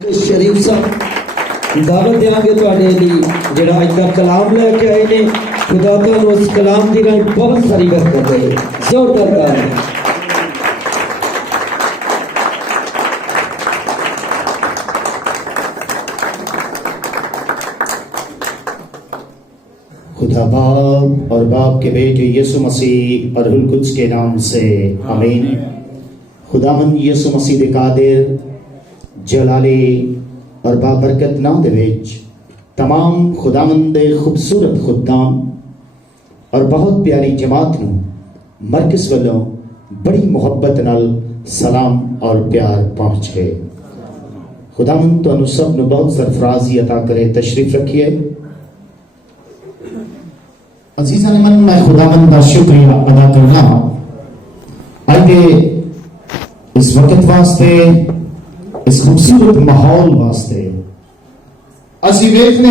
शरीफ साहब दावत देंगे तुहाडे लई जिहड़ा अज दा कलाम लैके आए ने। खुदा तुहानूं उस कलाम दी गल बहुत सारी बरकत दे। जोरदार ताली। खुदा बाप और बाप के बेटे यीशु मसीह और रूह कुद्स के नाम से आमीन। खुदावंद यीशु मसीह दे कादिर जलाली और बाबरकत नाम दे विच तमाम खुदावंद दे खूबसूरत खुदाम और बहुत प्यारी जमात नूं मरकज़ वालों बड़ी मुहब्बत नाल सलाम और प्यार पहुंच गए। खुदावंद तुहानूं सब नूं बहुत सरफराजी अता करे। तशरीफ रखिए। अजीज़ान मन, मैं खुदावंद का शुक्रिया अदा करना आज के इस वक्त वास्ते, इस खूबसूरत माहौल वास्ते। असी देखने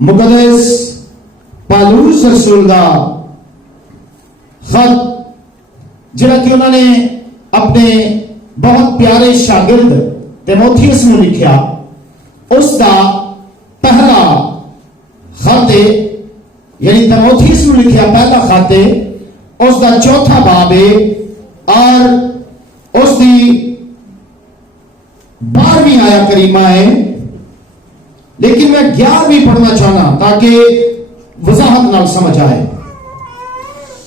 मुकद्दस पौलुस रसूल दा खत जिहड़ा कि उन्होंने अपने बहुत प्यारे शागिर्द तीमुथियुस नूं लिखिया, उसका पहला खत यानी तीमुथियुस नूं लिखिया पहला खत उसका चौथा बाब है और उसकी 12वीं आया करीमा है। लेकिन मैं 11वीं पढ़ना चाहना ताकि वजाहत नाल समझ आए।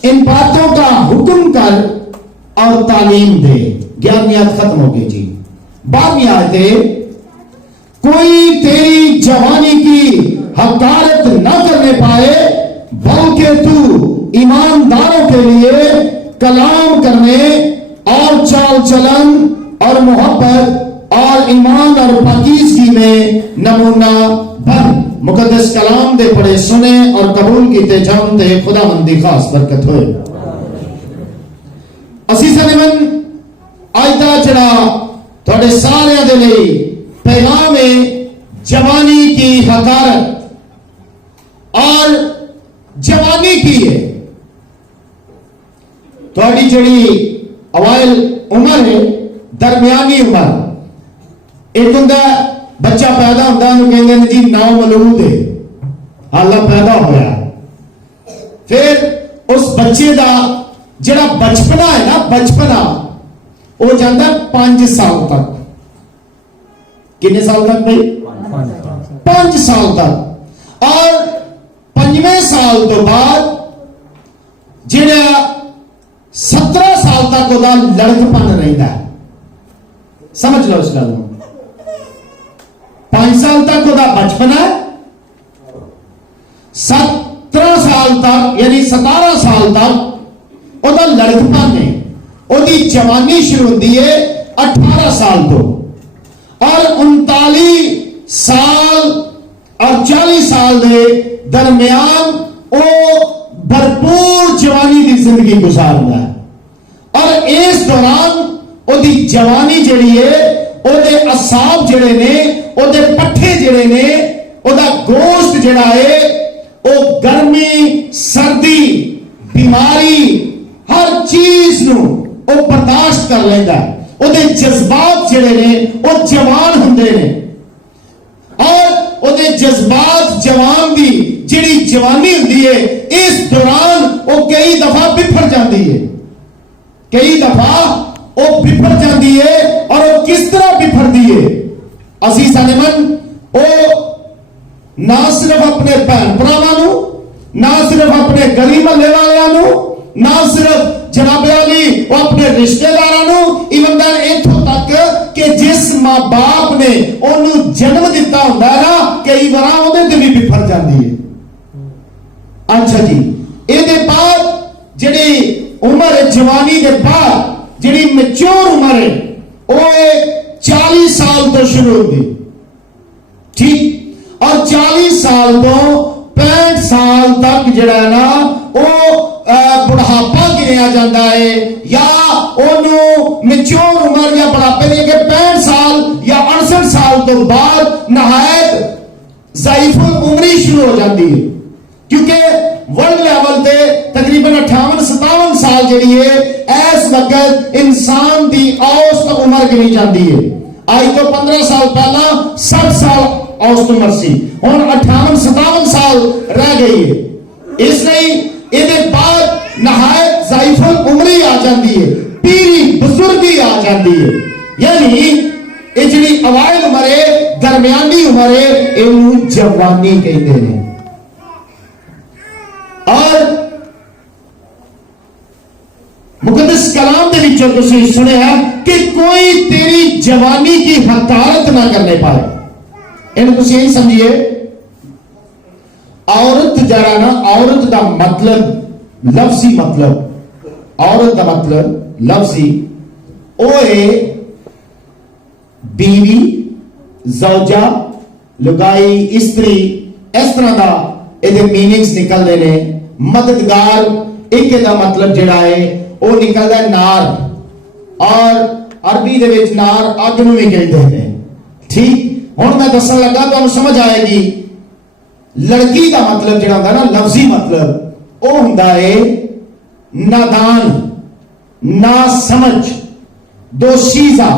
इन बातों का हुक्म कर और तालीम दे। 11वीं आयत खत्म हो गई जी। 12वीं आयत है, कोई तेरी जवानी की हकारत न करने पाए, बल्कि तू ईमानदारों के लिए कलाम करने और चाल चलन और मोहब्बत और ईमान और पाकीज़गी में नमूना बन। मुकद्दस कलाम दे पढ़े सुने और कबूल कीते जानते खुदावंद दी खास बरकत होए। असीसा ने मन आज दा जड़ा थोड़े सारे दे लई पैगाम है जवानी की हकारत। और जवानी की है थोड़ी जड़ी अवाइल उम्र है, दरमियानी उम्र। एक होंदा बच्चा पैदा होंदा कहते हैं जी नाव मलूद है, हाला पैदा होया। फिर उस बच्चे का जड़ा बचपना है ना, बचपना वो जाता 5 साल तक। कितने साल तक भाई? 5 साल तक। और 5वें साल तो बाद जिहड़ा 17 साल तक वह लड़कपन रहिंदा है। समझ लो इस गल नूं। 5 साल तक वह बचपन है, 17 साल तक यानी 17 साल तक वह लड़कपन है। उसकी जवानी शुरू होती है 18 साल तो, और 39 साल और 40 साल के दरमियान वो भरपूर जवानी की जिंदगी गुजारता है। और इस दौरान ओदी जवानी जड़ी है, ओदे असाब जड़े ने, ओदे पट्ठे जड़े ने, ओदा गोश्त जड़ा है वो गर्मी सर्दी बीमारी हर चीज नू वो बर्दाश्त कर लेता है। ओदे जज्बात जड़े ने वो जवान हुंदे ने, और ओदे जज्बात जवान दी जिहड़ी जवानी हुंदी है इस दौरान वो कई दफा बिफर जाती है। कई दफा वो बिफर जाती है। और वो किस तरह बिफरती है? असीसा ने मन वो ना सिर्फ अपने भैन भरावां नूं, ना सिर्फ अपने गली महल्ले वालियां नूं, ना सिर्फ जनाबे वाली वो अपने रिश्तेदारां नूं, इवन दैट इत्थों तक कि जिस मां बाप ने ओनू जन्म दिता हुंदा है ना, कई बार ओहदे ते भी बिफर जाती है। अच्छा जी, ਇਹਦੇ बाद ਜਿਹੜੀ उम्र जवानी के बाद ਜਿਹੜੀ मैच्योर उम्र है वो 40 साल तो शुरू होगी। ठीक। और 40 साल तो 65 साल तक जड़ा है ना वो बुढ़ापा गिनिया जाता है, या ओनू मैच्योर उम्र या बुढ़ापे दी के 65 साल या 68 साल तो बाद नहायत ज़ईफुल उम्री शुरू हो जाती है। क्योंकि वर्ल्ड लेवल पे तकरीबन 58-57 साल जी है इस वक्त इंसान की औसत उम्र गिनी जाती है। आज तो 15 साल पहला 60 साल औसत उम्र सी, हुण 58-57 साल रह गई है। इसलिए इहदे बाद नहायत ज़ाइफुल उम्री आ जाती है, पीरी बुजुर्गी आ जाती है। यानी ये जिहड़ी अवाइल उम्र है, दरमियानी उम्र है, इहनूं जवानी कहते हैं। और मुकद्दस कलाम दे विचों तुसीं सुनिया कि कोई तेरी जवानी की हकारत ना करने पाए। इन्हें तुसीं यही समझिए, औरत जरा ना, औरत का मतलब लफ्जी मतलब, औरत का मतलब लफ्जी ओ है बीवी, जौजा, लुगाई, स्त्री, इस तरह का ये मीनिंग्स निकलते हैं। मददगार एक दा मतलब जिहड़ा है वो निकलता है नार, और अरबी दे विच नार अग नूं भी कहते हैं। ठीक, हुण मैं दसन लगा तुहानूं समझ आएगी। लड़की का मतलब जिहड़ा हुंदा ना, लफ्जी मतलब वो हुंदा है नादान, ना समझ, दोशीजा।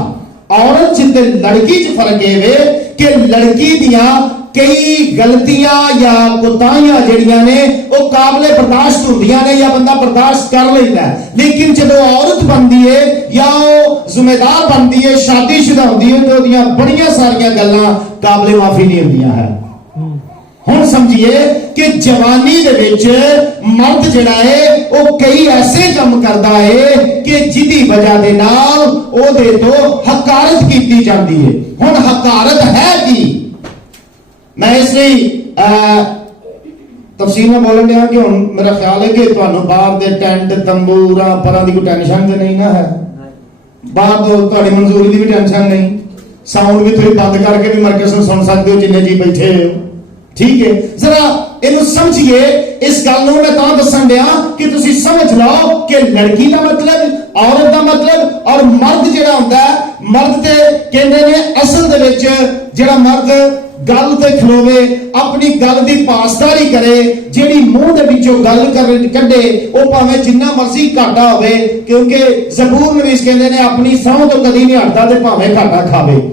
औरत च ते लड़की च फर्क है कि लड़की दियां कई गलतियां या कोताहियां जिहड़ियां ने वो काबिले बर्दाश्त होंदियां ने, या बंदा बर्दाश्त कर लेंदा है। लेकिन जदों औरत बनदी है या वो जिम्मेदार बनदी है, शादीशुदा होंदी है, तो ओदियां बड़ियां सारियां गल्लां काबिले माफी नहीं होंदियां है। हुण समझिए कि जवानी दे विच मर्द जिहड़ा है वो कई ऐसे काम करदा है कि जिहदी वजह दे नाल ओदे तो हकारत कीती जांदी है। हुण हकारत है की? मैं इसलिए तफसील में बोलन दिया कि हुण मेरा ख्याल है कि तुहानूं बाहर दे टेंट, तंबूरा परां दी कोई टेंशन ते नहीं ना है। बाहर तो तुहाडी मंजूरी दी भी टेंशन नहीं, साउंड भी तुसीं बंद करके भी मरकज़ नूं सुन सकते हो जिन्ने जी बैठे हो। ठीक है, जरा इन्हू समझिए। इस गल नूं मैं तां दसन दिया कि तुसीं समझ लो कि लड़की का मतलब, औरत का मतलब, और मर्द जिहड़ा हुंदा है, मर्द ते कहंदे ने असल दे विच जिहड़ा मर्द गल ते खलोवे, अपनी गल दी पासदारी करे, जिहड़ी मुंह दे विचों गल कढे वो भावें जिन्ना मर्जी घाटा होवे, क्योंकि ज़बूर नवीस कहंदे ने अपनी सौं तो कदी नहीं हटदा ते भावें घाटा खावे।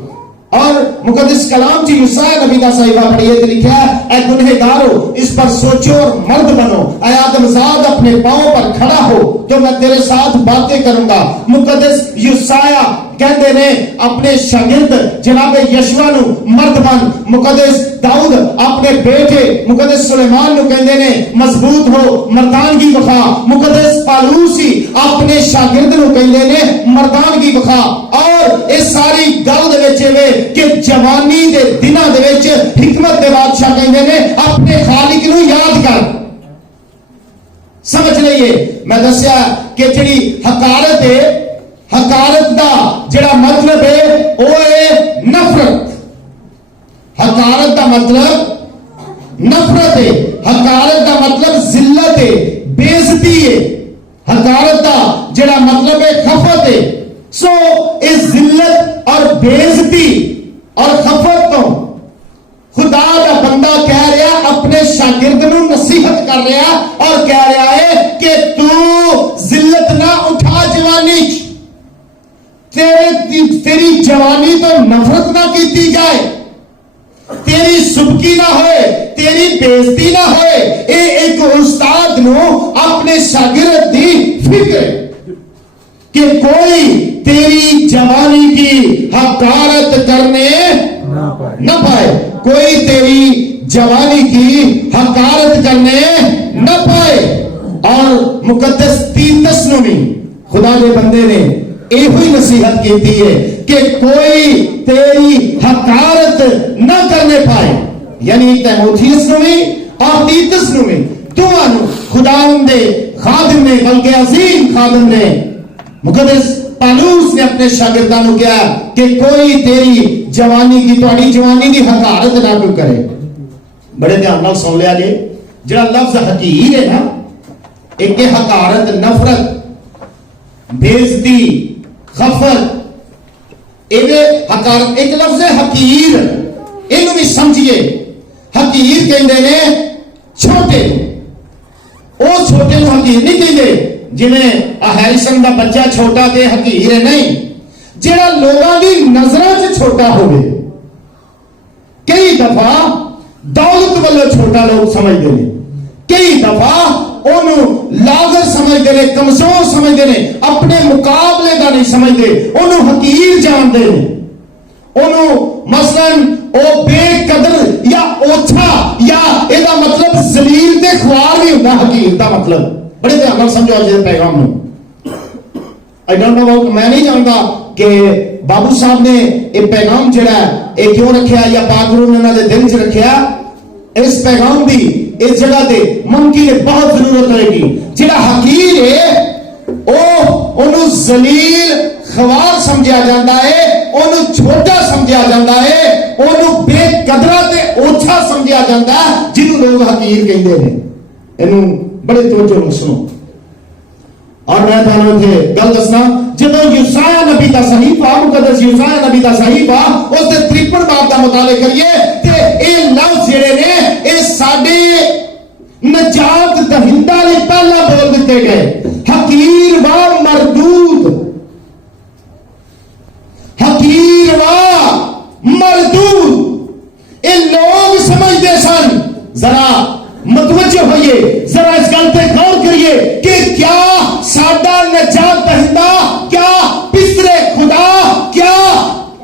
और मुकद्दस कलाम ची यूसाया नबी दा सहीफा पढ़िए तो लिखा है, ऐ गुनहगारो इस पर सोचो और मर्द बनो, ऐ आदमजाद अपने पांव पर खड़ा हो तो मैं तेरे साथ बातें करूंगा। मुकद्दस यूसाया कहते ने अपने शागिर्द जनाब यशवा नु मर्द बन। मुकद्दस दाऊद अपने बेटे मुकद्दस सुलेमान नु कहते ने मजबूत हो, मर्दानगी विखा। मुकद्दस पालूसी अपने शागिर्द नु कहते ने मर्दानगी विखा। और इस सारी गल दे विच वे कि जवानी दे दिनां दे विच हिकमत दे बादशाह कहते ने अपने खालिक नु याद कर। समझ लइए, मैं दस्या कि जिहड़ी हकारत है, हकारत का जिहड़ा मतलब है वो है नफरत। हकारत का मतलब नफरत है, हकारत का मतलब जिल्लत है, बेइज्जती है। हकारत का जिहड़ा मतलब है खफत है। सो इस जिल्लत और बेइज्जती और खफत तो खुदा का बंदा कह रहा, अपने शागिर्द नूं नसीहत कर रहा और कह रहा है कि तू जिल्लत ना उठा जवानी, तेरी जवानी तो नफरत ना की जाए, तेरी सुबकी ना होए, तेरी बेइज्जती ना होए। ये एक उस्ताद नूं अपने शागिर्द दी फिक्र कि कोई तेरी जवानी की हकारत करने ना पाए, कोई तेरी जवानी की हकारत करने ना पाए। और मुकद्दस तीतस नूं भी खुदा के बंदे ने यही नसीहत की है कि कोई तेरी हकारत न करने पाए। यानी तीमुथियुस नूं भी और तीतस नूं भी दोवां नूं खुदावंद दे खादिम ने, बल्कि अजीम खादिम ने मुकद्दस पालूस ने अपने शागिर्दां नूं कहा कि कोई तेरी जवानी की, तुहाडी जवानी की हकारत ना कोई करे। बड़े ध्यान नाल सुन लिया जे, जिहड़ा लफ्ज हकीर है ना, एक हकारत, नफरत, बेइज्जती, खफत, हकारत। एक लफ्ज है हकीर, इन्हू भी समझिए। हकीर कहते ने छोटे, वो छोटे को हकीर नहीं कहते। जिवें हैरिसन का बच्चा छोटा ते हकीर है नहीं, जेड़ा लोगों की नजरों से छोटा छोटा होवे। कई दफा दौलत वालों छोटा लोग समझते हैं, कई दफा ओनू लागर समझते हैं, कमजोर समझते हैं, अपने मुकाबले का नहीं समझते, ओनू हकीर जानते हैं, ओनू मसलन ओ बेकदर या ओछा या एदा मतलब जलील ते ख्वार नहीं होता। हकीर का मतलब बड़े ध्यान नाल समझो आज दे पैगाम नूं। आई डोंट नो अबाउट, मैं नहीं जानता कि बाबू साहब ने ये पैगाम जड़ा ये क्यों रखा या पाक रूह ने उन्होंने दिल च रखा। इस पैगाम की इस जगह पे मंकी ने बहुत जरूरत रहेगी। जिहड़ा हकीर है ओनू जलील ख्वार समझा जाता है, ओनू छोटा समझा जाता है, ओनू बेकदरा ते ओछा समझा जाता है, जिन्हों लोग हकीर कहते हैं। इनू बड़े तवज्जो नाल सुनो। और मैं तुहानू इत्थे गल दसना, जदों यूसाया नबी दा सहीफा, मुकद्दस यूसाया नबी दा सहीफा उस दे 53 बाब दा मुताले करिए ते ये लफ्ज जेड़े ने ये साडे नजात दहिंदा ने पहला बोल दिते गए। हकीर व मरदूद, हकीर व मरदूद ये लोग समझते सन। जरा मतवज्जो होइए, जरा इस गल पे गौर करिए कि क्या साडा नजात दहिंदा, क्या पिसरे खुदा, क्या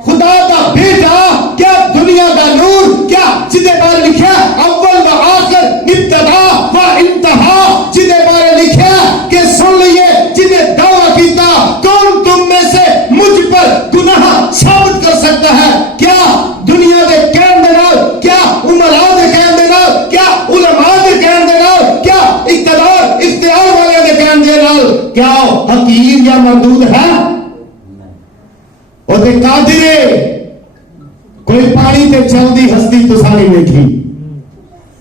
खुदा का बेटा, क्या दुनिया का नूर, क्या जिदे बारे लिखा अव्वल व आखिर, इब्तिदा व इंतहा, जिदे बारे लिखा कि सुन लिए जिदे दावा कीता कौन तुम में से मुझ पर गुनाह साबित कर सकता है। क्या दुनिया के कहने दे नाल, क्या उमरा के कहने दे नाल, क्या उलमा के कहने दे नाल, क्या इख्तियार इख्तियार वाले के कहने दे नाल क्या हकीर या मरदूद है? ओते कादिरे कोई पानी ते चलदी हस्ती तुसां नहीं देखी।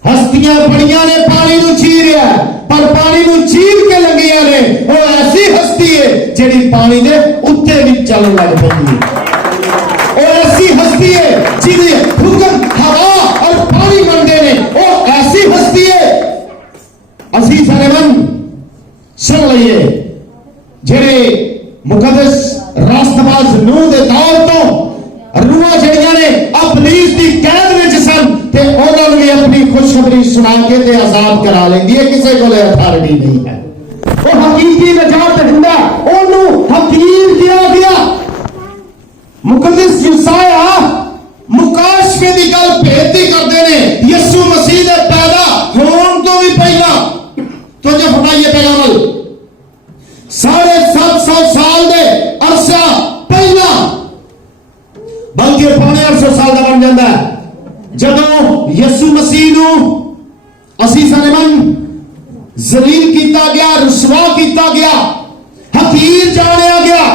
हस्तियां बड़ियां ने पानी नूं चीरिया, पर पानी नूं चीर के लगियां ने। वो ऐसी हस्ती है जिहड़ी पानी दे उत्ते भी चलण लग पैंदी है। वो ऐसी हस्ती है जिहदे हुक्म हवा और पानी बनदे ने। वो ऐसी हस्ती है अजीज रहमान सुन लइए, जेड़े मुकद्दस रास्तबाज नूह दे दौर तो रूहां जड़ियां ने इब्लीस दी कैद विच सन ते उन्हां नूं भी अपनी खुशखबरी सुना के ते आजाद करा लैंदी है। किसी कोल अथॉरिटी नहीं है। वो हकीकी नजात दिंदा, ओनू हकीर दिया गया। मुकद्दस यूसाया मुकाशफे दी गल भेती करदे ने यीशु मसीह दे पैदा होण तो भी पहला। तो जो फरमाइए पैगंबर 750 साल दे अरसा पहला, बल्कि 850 साल का बन जाता है जदों यीशु मसीह नूं असीस रहमान जलील किया गया, रुसवा किया गया, हकीर जानिया गया,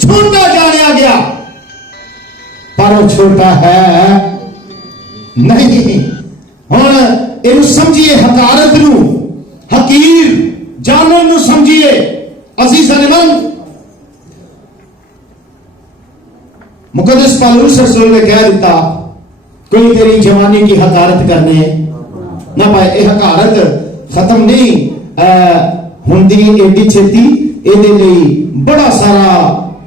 छोटा जानिया गया। पर वो छोटा है नहीं। हुण इहनूं समझिए, हकारत नूं हकीर जानन नूं समझिए। अजीज रहमान मुकद्दस पौलुस रसूल ने कह दिता कोई तेरी जवानी की हकारत करने ना पाए। यह हकारत खत्म नहीं हुंदी एडी छेती। इहदे लई बड़ा सारा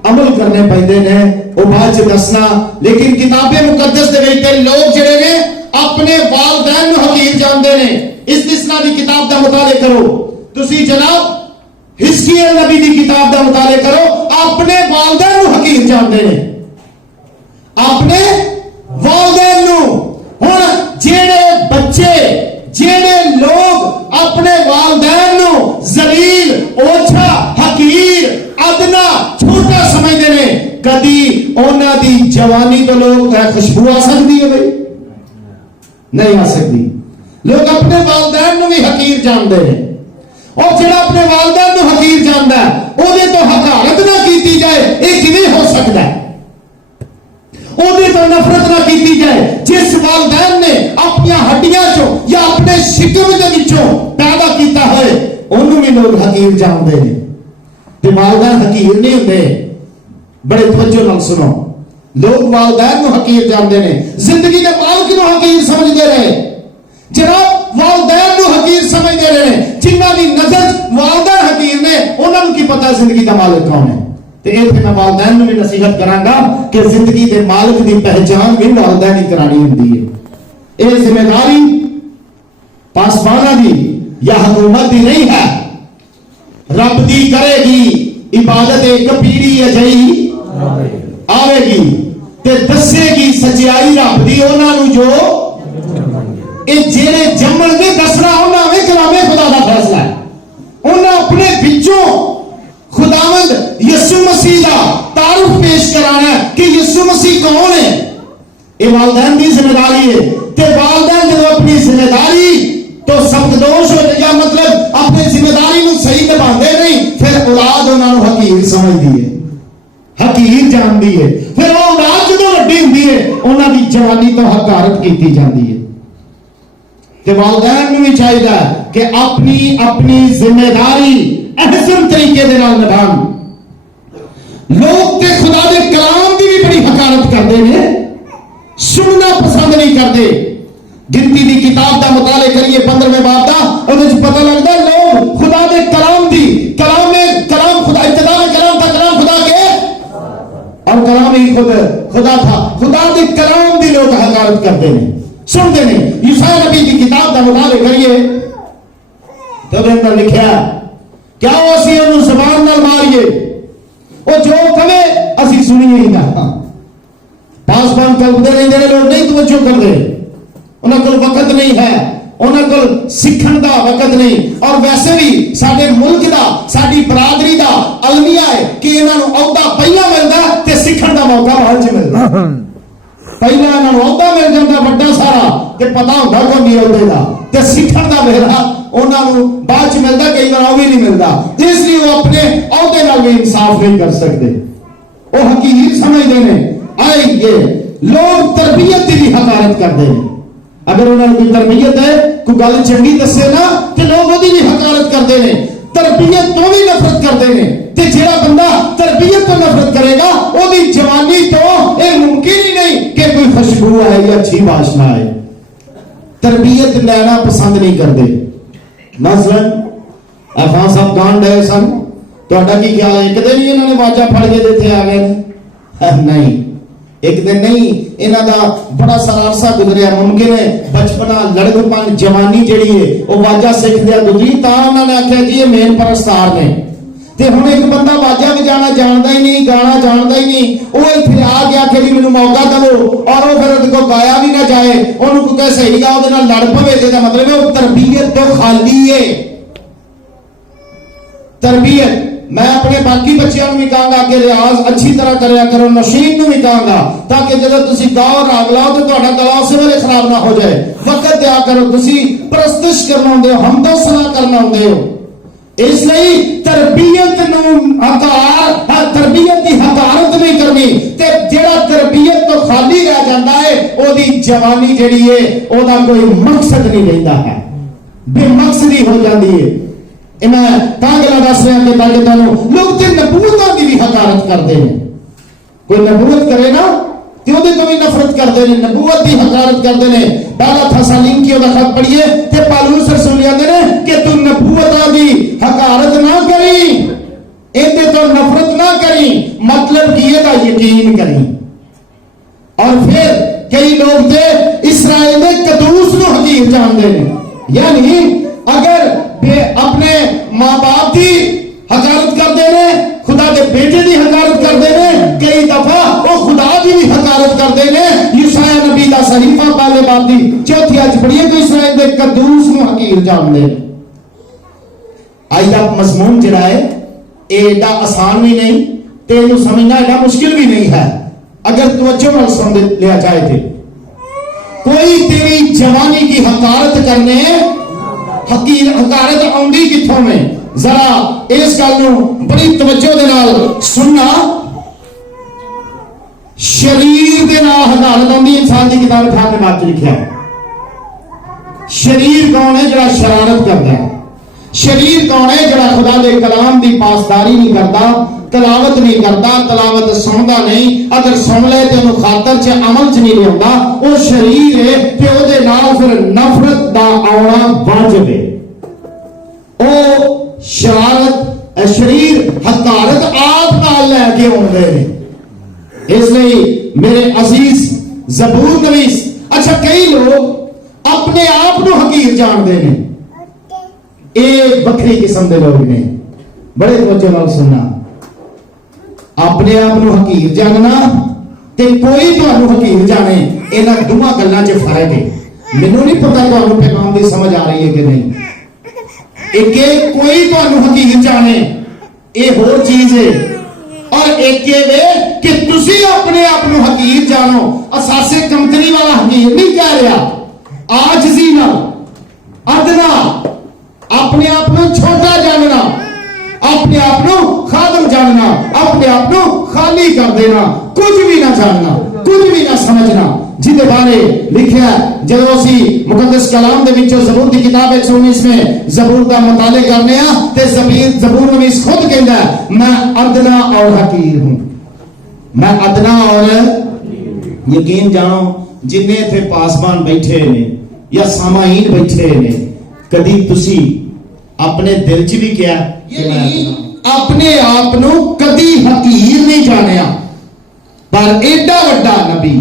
अमल करने पैंदे ने, वो बाद च दसना। लेकिन किताबे मुकद्दस दे विच लोग जिहड़े ने अपने वालदैन नूं हकीर जानदे ने। इस्तिस्ना दी किताब दा मुताले करो तुसी, जनाब हिजकिय्याह नबी दी किताब दा मुताले करो, अपने वालदैन नूं हकीर जानदे ने, अपने वालदैन नूं। हुण जेड़े बच्चे, जेड़े लोग अपने वालदैन नूं जलील, ओछा, हकीर, अदना, छोटा समझदे ने, कदी उन्हां दी जवानी तो लोग खुशबू आ सकदी है? भाई नहीं आ सकती। लोग अपने वालदैन नूं भी हकीर जानते हैं। और जिहड़ा अपने वालदैन नूं हकीर जानदा है ओहदे तो हकारत ना कीती जाए, ये किवें हो सकदा है? ओहदे तो नफरत ना कीती जाए जिस वालदैन ने अपनी हड्डियां चों या अपने शिकम दे विचों पैदा कीता होए, ओनू भी लोग हकीर जानते हैं। ते वालदैन हकीर नहीं हुंदे। बड़े तवज्जो नाल सुनो, लोग वालदैन नूं हकीर जानते हैं, जिंदगी दे मालिक नूं हकीर समझदे रहे। जनाब वालदैन नूं हकीर समझदे रहे, जिन्हां दी नजर वालदैन हकीर ने, उन्हां नूं की पता जिंदगी दा मालिक कौन है? ਤੇ ਇੱਥੇ ਮੈਂ ਵਾਲदैन ਨੂੰ ਵੀ ਨਸੀਹਤ ਕਰਾਂਗਾ ਕਿ ਜ਼ਿੰਦਗੀ ਦੇ ਮਾਲਕ ਦੀ ਪਹਿਚਾਨ ਵੀ ਵਾਲदैन ਹੀ ਕਰਾਣੀ ਹੁੰਦੀ ਹੈ। ਇਹ ਜ਼ਿੰਮੇਵਾਰੀ ਪਾਸਬਾਨਾਂ ਦੀ ਜਾਂ ਹਕੂਮਤ ਦੀ ਨਹੀਂ ਹੈ। ਰੱਬ ਦੀ ਕਰੇਗੀ इबादत एक पीढ़ी अजई आवेगी ते दसेगी सच्चाई रब दी उन्हां नूं जो ए जेड़े जम्मणगे दसना उन्हां वे कलामे खुदा दा फैसला है। उन्हां अपने विचों खुदावंद यीशु मसीह दा तारुफ पेश कराना है कि यीशु मसीह कौन है। ये वालदैन दी जिम्मेदारी है ते वालदैन जब अपनी जिम्मेदारी तो सबकदोश हो जाएगा, मतलब अपनी जिम्मेदारी को सही निभाते नहीं, फिर औलाद उन्होंने हकीर समझती है, हकीर जानती है। फिर वो औलाद जो वड्डी होती है उन्होंने जवानी तो हकारत की जाती है। तो वालदैन को भी चाहिए कि अपनी अपनी जिम्मेदारी अहसन तरीके दे नाल निभान। लोग ते खुदा दे कलाम की भी बड़ी हकारत करते हैं, सुनना पसंद नहीं करते। गिनती की किताब का मुताले करिए 15वें बाब का, उहदे च पता लगता है लोग खुदा दे कलाम दी कलाम में कलाम खुदा इब्तिदा में कलाम था, कलाम खुदा के और कलाम ही खुद खुदा था। खुदा दे कलाम दी लोग हकारत करते हैं, सुनते नहीं। यशायाह नबी की किताब का मुताले करिए तो उहदे अंदर लिखा क्या असीं उहनूं ज़बान नाल मारिए, वो जो कहे असीं सुनिए ही ना। पासबान कलपदे रहिंदे ने लोग, नहीं तवज्जो करदे, उन्हां कोल वक्त नहीं है, उन्हां कोल सीखण दा वक्त नहीं। और वैसे भी साडे मुल्क दा साडी बरादरी दा अलमिया है कि इन्हां नूं अहुदा पहिला मिलदा ते सीखण दा मौका बाਅद च मिलदा। पहिला इन्हां नूं अहुदा मिल जांदा वड्डा सारा ते पता हुंदा कोई नहीं अहुदे दा, ते सीखण दा वेला उन्हां नूं बाਅद च मिलदा, कई बार वो भी नहीं मिलदा। इसलिए वो अपने अहुदे नाल भी इंसाफ नहीं कर सकते, वो हकीर समझदे ने। आई ये लोग तरबियत की भी हकारत करते हैं। अगर उन्होंने कोई तरबियत है, कोई गल चंगी दसे ना तो लोग उसकी भी हकारत करते हैं, तरबियत तो भी नफरत करते हैं। ते जेड़ा बंदा तरबियत तो नफरत करेगा उसकी जवानी तो यह मुमकिन ही नहीं कि कोई खुशबू आए या अच्छी वासना आए। तरबियत लेना पसंद नहीं करते। मसलन खान साहब गान डे सन, तुहाडा की ख्याल है एक दिन ही इन्होंने वाजा फड़ के इत्थे आ गए? नहीं, एक दिन नहीं, इन्हां दा बड़ा सारा अरसा गुजरिया। मुमकिन है बचपना लड़कपन जवानी जिहड़ी है वो वाजा सीखदे गुजरी, तां उन्होंने आख्या जी ये मेन परस्तार ने। ते हुण एक बंदा वाजा बजाना जानदा ही नहीं, गाना जानदा ही नहीं, वो इत्थे आ गया कि जी मैनूं मौका दवो और वो फिर उहदे कोल गाया भी ना जाए, उहनूं कोई कहे सही गा उहदे नाल लड़ पवे, इहदा मतलब है वो तरबियत तो खाली है। तरबियत मैं अपने बाकी बच्चों को भी कहूंगा कि रियाज अच्छी तरह करया करो, नशीन को भी कहूंगा ताकि जब तुम गाओ राग लाओ तो तुम्हारा गला उस वेले खराब ना हो जाए। वक्त दिया करो, तुम परस्तिश करना होंदे हो, हमदो सलाह करना होंदे हो। इसलिए तरबियत तरबियत की हकारत नहीं करनी। ते जेड़ा तरबियत तो खाली रह जाता है ओदी जवानी जिहड़ी है ओदा कोई मकसद नहीं रहिंदा है, बेमकसदी हो जाती है। मैं गला दस रहा कि ताकि लोग तो नबूवतां की भी हकारत करते हैं। कोई नबूवत करे ना तो उहदे तो भी नफरत करते हैं, नबूवत की हकारत करते हैं। पहला थस्सलुनीकी दा खत पढ़िए ते पौलुस रसूल कहंदे ने कि तू नबूवतां की हकारत ना करी, इहदे तो नफरत ना करी, मतलब कि इहदा यकीन करी। और फिर कई लोग ते इस्राएल दे कदूस नूं हकीर जानते हैं, यानी अगर अपने मां बाप की हकारत करते हैं, खुदा के बेटे की हकारत करते हैं, कई दफा वो खुदा की भी हकारत करते हैं। यशायाह नबी का सहीफा पहले बाब की चौथी अज पढ़िए तो इसराइल के कदूस नूं हकीर जानते हैं। अज का मजमून जिहड़ा है एडा आसान भी नहीं ते इहनूं समझना एडा मुश्किल भी नहीं है अगर तवज्जो नाल सुन लिया जाए तो। कोई तेरी जवानी की हकारत करने हकारत आउंदी किथों में, जरा इस गल नूं बड़ी तवज्जो दे नाल सुनना। शरीर दे नाल हकारत आउंदी इंसान की किताब खान ने बात लिखा। शरीर कौन है जिहड़ा शरारत करता है? शरीर कौन है जिहड़ा खुदा दे कलाम की पासदारी नहीं करता, तलावत नहीं करता, तलावत सुनता नहीं, अगर सुन ले तो उन्हें खातर च अमल च नहीं लिया। वो शरीर है कि उहदे नाल फिर नफरत दा आउणा वाजिब है। ओ शरारत शरीर हकारत आप नाल लैके आउंदे ने। इसलिए मेरे अजीज ज़बूर नवीस, अच्छा कई लोग अपने आप को हकीर जानते हैं, ये बखरी किस्म के लोग ने। बड़े तवज्जो नाल सुनना, अपने आप को हकीर जानना ते कोई तुहानू हकीर जाने, इन्हां दोवां गल्लां 'च फर्क है। मैनू नहीं पता तुहानू पैगाम दी समझ आ रही है कि नहीं। एक कोई तुहानू हकीर जाने ये होर चीज है, और एक ये वे कि तुसी अपने आप को हकीर जानो। असासे कमतरी वाला हकीर नहीं कह रहा, आजजी ना अदना, अपने आप को छोटा जानना, अपने आप को खादम जानना, अपने आप को खाली कर देना, कुछ भी ना जानना, कुछ भी ना समझना। जिदे बारे लिखा जब असी मुकद्दस कलाम दे विचों ज़बूर दी किताब 119 में ज़बूर दा मुताले करने आ ते ज़बूर नवीस खुद कहंदा है, मैं अदना और हकीर हूं। मैं अदना और यकीन जानो जिन्ने इत्थे पासबान बैठे ने या सामाईन बैठे ने, कदी तुसी अपने दिल च भी क्या अपने आप को कदी हकीर नहीं जानिया, पर एडा वड्डा नबी